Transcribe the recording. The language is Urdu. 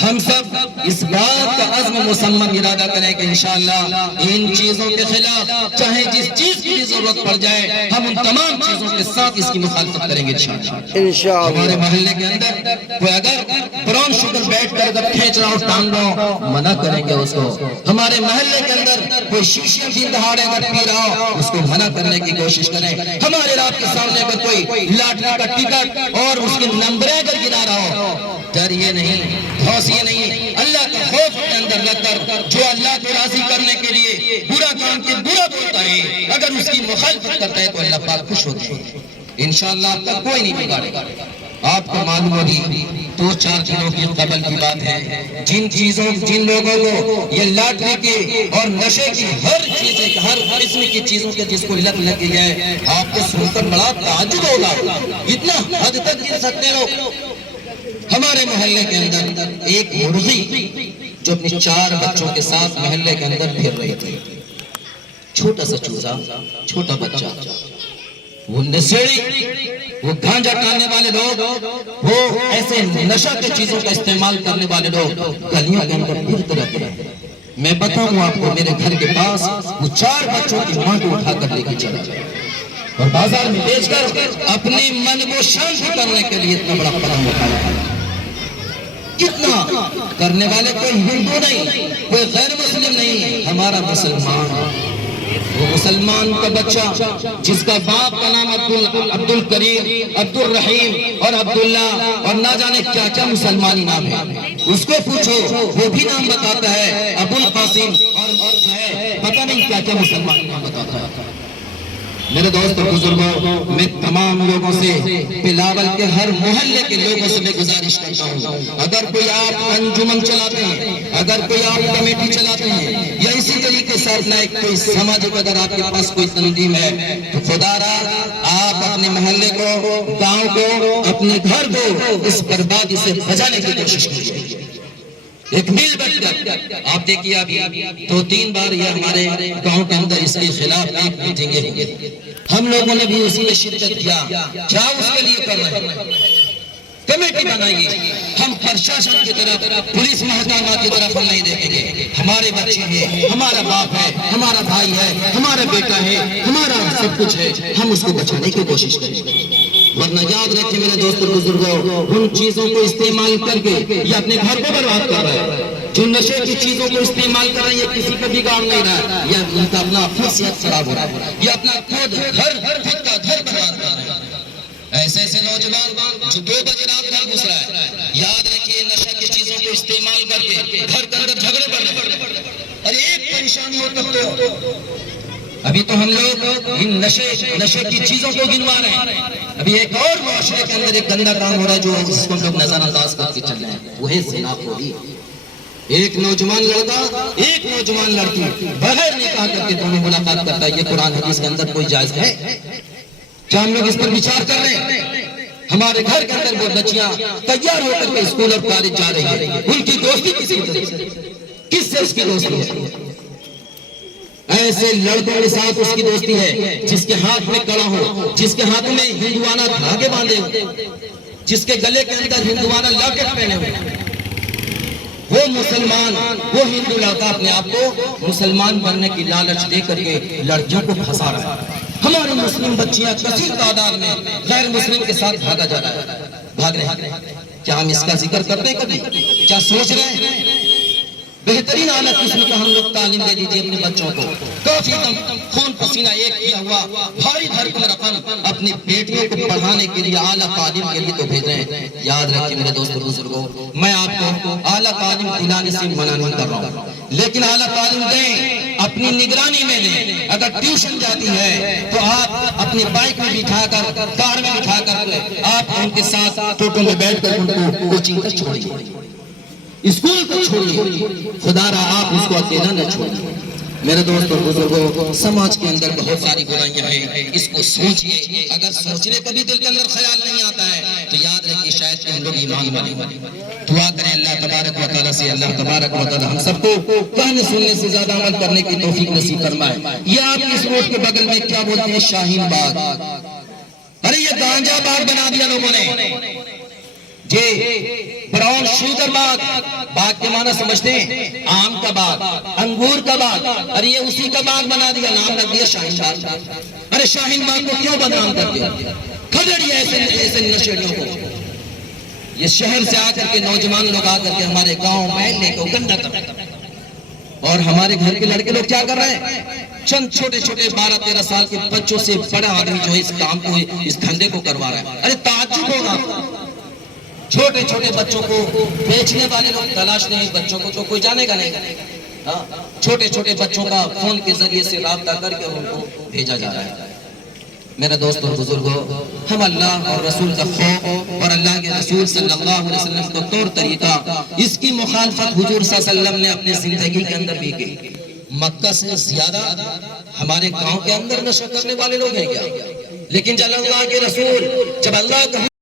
ہم سب اس بات کا عزم مصمم ارادہ کریں کہ انشاءاللہ ان چیزوں کے خلاف چاہے جس چیز کی بھی ضرورت پڑ جائے ہم ان تمام چیزوں کے ساتھ اس کی مخالفت کریں گے انشاءاللہ۔ ہمارے محلے کے اندر کوئی اگر براؤن شوگر بیٹھ کر اگر کھینچ رہا ہو ٹانگ رہا ہو منع کریں گے اس کو۔ ہمارے محلے کے اندر کوئی شیشے دن دہاڑے اگر پی رہا ہو اس کو منع کرنے کی کوشش کریں۔ ہمارے رات کے سامنے اگر کوئی لاٹری کا ٹکٹ اور اس کے نمبریں اگر گنا رہا ہو، ڈر یہ نہیں، دھوس یہ نہیں، اللہ کا خوف اپنے اندر رکھ کر جو اللہ کو راضی کرنے کے لیے برا کام کے برا بولتا ہے اگر اس کی مخالفت کرتا ہے تو اللہ پاک خوش ہوتے ہیں۔ انشاءاللہ آپ کا کوئی نہیں بگاڑے گا۔ آپ کو معلوم ہوگی 2-4 دنوں کی قبل کی بات ہے، جن لوگوں کو یہ لاٹری کے اور نشے کی ہر قسم کی چیزوں کے جس کو لت لگی ہے، آپ کو سن کر بڑا تعجب ہوگا، اتنا حد تک گر سکتے لوگ۔ ہمارے محلے کے اندر ایک مرغی جو اپنے 4 بچوں کے ساتھ محلے کے اندر پھر رہی تھی، چھوٹا سا چوزا، چھوٹا بچہ، وہ نشیڑی، وہ گانجا ٹاننے والے لوگ، وہ ایسے نشہ کے چیزوں کا استعمال کرنے والے لوگ گلیوں کے اندر پھرتے رہتے ہیں۔ میں بتاؤں آپ کو، میرے گھر کے پاس وہ 4 بچوں کی ماں کو اٹھا کر لے کے چلا گیا اور بازار میں بیچ کر اپنے من کو شانت کرنے کے لیے اتنا بڑا قدم اٹھایا۔ کتنا کرنے والے کوئی ہندو نہیں، کوئی غیر مسلم نہیں، ہمارا مسلمان، وہ مسلمان کا بچہ جس کا باپ کا نام عبد الکریم، عبد الرحیم اور عبداللہ اور نہ جانے کیا کیا مسلمانی نام ہے، اس کو پوچھو وہ بھی نام بتاتا ہے ابو القاسم، اور پتہ نہیں کیا کیا مسلمانی نام بتاتا ہے۔ میرے دوست اور بزرگوں، میں تمام لوگوں سے، بلاول کے ہر محلے کے لوگوں سے میں گزارش کرتا ہوں، اگر کوئی آپ انجمن چلاتے ہیں، اگر کوئی آپ کمیٹی چلاتے ہیں یا اسی طریقے سے اپنا ایک کوئی سماجی اگر آپ کے پاس کوئی تنظیم ہے تو خدا را آپ اپنے محلے کو، گاؤں کو، اپنے گھر کو اس بربادی سے بچانے کی کوشش کیجیے۔ ایک مل بیٹھ کر آپ دیکھیے، ابھی 2-3 بار یہ ہمارے گاؤں کے اندر اس کے خلاف ایک میٹنگیں ہوئی، ہم لوگوں نے بھی اسی میں شرکت کیا۔ کیا اس کے لیے کر رہے ہیں؟ کمیٹی بنائیے، ہم پرشاسن کی طرف، پولیس محکمہ کی طرف ہم نہیں دیکھیں گے، ہمارے بچے ہیں، ہمارا باپ ہے، ہمارا بھائی ہے، ہمارا بیٹا ہے، ہمارا سب کچھ ہے، ہم اس کو بچانے کی کوشش کریں گے۔ ورنہ یاد رکھیں میرے دوست اور بزرگوں، ان چیزوں کو استعمال کر کے یہ اپنے گھر کو برباد کر رہا ہے، جو نشے کی چیزوں کو استعمال کر رہے ہیں یہ کسی کو بگاڑ نہیں رہا ہے، یہ ان کا اپنا صحت خراب ہو رہا ہے، یہ اپنا خود کا گھر برباد کر رہا ہے۔ ایسے نوجوان جو 2 بجے رات گھر گھس رہا ہے، یاد رکھیے نشے کی چیزوں کو استعمال کر کے گھر کے اندر جھگڑے بڑھنے پڑتے ہیں، اور ایک پریشانی ہو تب تو ابھی تو ہم لوگ ان نشے کی چیزوں کو گنوا رہے ہیں، ابھی ایک اور معاشرے کے اندر ایک گندا کام ہو رہا ہے جو اس کو لوگ نظر انداز کر کے چل رہے ہیں، وہ ہے زنا خوری۔ ایک نوجوان لڑکا ایک نوجوان لڑکی بغیر نکاح کر کے دونوں ملاقات کرتا ہے، یہ قرآن حدیث کے اندر کوئی جائز ہے؟ کیا ہم لوگ اس پر وچار کر رہے ہیں؟ ہمارے گھر کے اندر وہ بچیاں تیار ہو کر کے اسکول اور کالج جا رہی ہیں، ان کی دوستی کس سے اس کی دوستی ہے؟ ایسے لڑکوں کے ساتھ اس کی دوستی ہے جس کے ہاتھ میں کڑا ہو، جس کے ہاتھ میں ہندوانہ دھاگے باندھے ہو، جس کے گلے کے اندر ہندوانہ لاکٹ پہنے ہوئے، وہ مسلمان، وہ ہندو لڑکا اپنے آپ کو مسلمان بننے کی لالچ دے کر کے لڑکیوں کو پھنسا رہا ہے۔ ہماری مسلم بچیاں کثیر تعداد میں غیر مسلم کے ساتھ بھاگا جا رہا ہے، بھاگ رہے ہیں۔ کیا ہم اس کا ذکر کرتے ہیں کبھی؟ کیا سوچ رہے ہیں؟ بہترین اعلیٰ قسم کا ہم لوگ تعلیم دے دیجیے اپنے بچوں کو، کافی خون پسینہ ایک کیا ہوا بھاری بھرکم رقم اپنی بیٹیوں کو پڑھانے کے لیے، اعلیٰ تعلیم کے لیے تو بھیج رہے ہیں۔ یاد رکھیں میرے دوست اور بزرگوں، میں آپ کو اعلیٰ تعلیم دلانے سے منع نہیں کر رہا ہوں، لیکن اعلیٰ تعلیم دیں، اپنی نگرانی میں لیں۔ اگر ٹیوشن جاتی ہے تو آپ اپنی بائک میں بٹھا کر، کار میں بٹھا کر آپ ان کے ساتھ ٹوٹو میں بیٹھ کر ان کو کوچنگ پر چھوڑیے، اسکول کو چھوڑیے، خدا را آپ اس کو اکیلا نہ چھوڑیے۔ میرے دوست اور بزرگوں، سماج کے اندر بہت ساری برائیاں ہیں، اس کو سوچیے۔ اگر سوچنے کا بھی دل کے اندر خیال نہیں آتا ہے تو یاد رکھیے شاید کہ ہم لوگ ایمان والے ہیں۔ دعا کریں اللہ تبارک و تعالیٰ سے، اللہ تبارک و تعالیٰ ہم سب کو کہنے سننے سے زیادہ عمل کرنے کی توفیق نصیب فرمائے۔ یہ آپ اس روڈ کے بغل میں کیا بولتے ہیں؟ شاہین باغ۔ ارے یہ گانجا باغ بنا دیا لوگوں نے، یہ براؤن شوگر باغ، باغ کے معنی سمجھتے ہیں آم کا باغ، انگور کا باغ، اور یہ اسی کا باغ بنا دیا، نام رکھ دیا شاہین باغ۔ ارے شاہین باغ کو کیوں بدنام کرتے ہو؟ کھدڑیے ایسے نشیڑیوں کو۔ یہ شہر سے آ کر کے نوجوان لوگ آ کر کے ہمارے گاؤں محلے کو گندا کرتے ہیں، اور ہمارے گھر کے لڑکے لوگ کیا کر رہے ہیں؟ چند چھوٹے چھوٹے 12-13 سال کے بچوں سے بڑا آدمی جو اس کام کو، اس دھندے کو کروا رہا ہے۔ ارے تعجب ہوگا، چھوٹے چھوٹے بچوں کو بیچنے والے لوگ تلاش نہیں، بچوں کو تو کوئی جانے گا نہیں، چھوٹے چھوٹے بچوں کا فون کے ذریعے سے رابطہ کر کے ان کو بھیجا جا رہا ہے۔ میرے دوست اور بزرگوں، ہم اللہ اور رسول کا خوف اور اللہ کے رسول صلی اللہ علیہ وسلم کو طور طریقہ، اس کی مخالفت حضور صلی اللہ علیہ وسلم نے اپنی زندگی کے اندر بھی کی۔ مکہ سے زیادہ ہمارے گاؤں کے اندر نشہ کرنے والے لوگ ہیں کیا؟ لیکن جب اللہ کے رسول، جب اللہ کا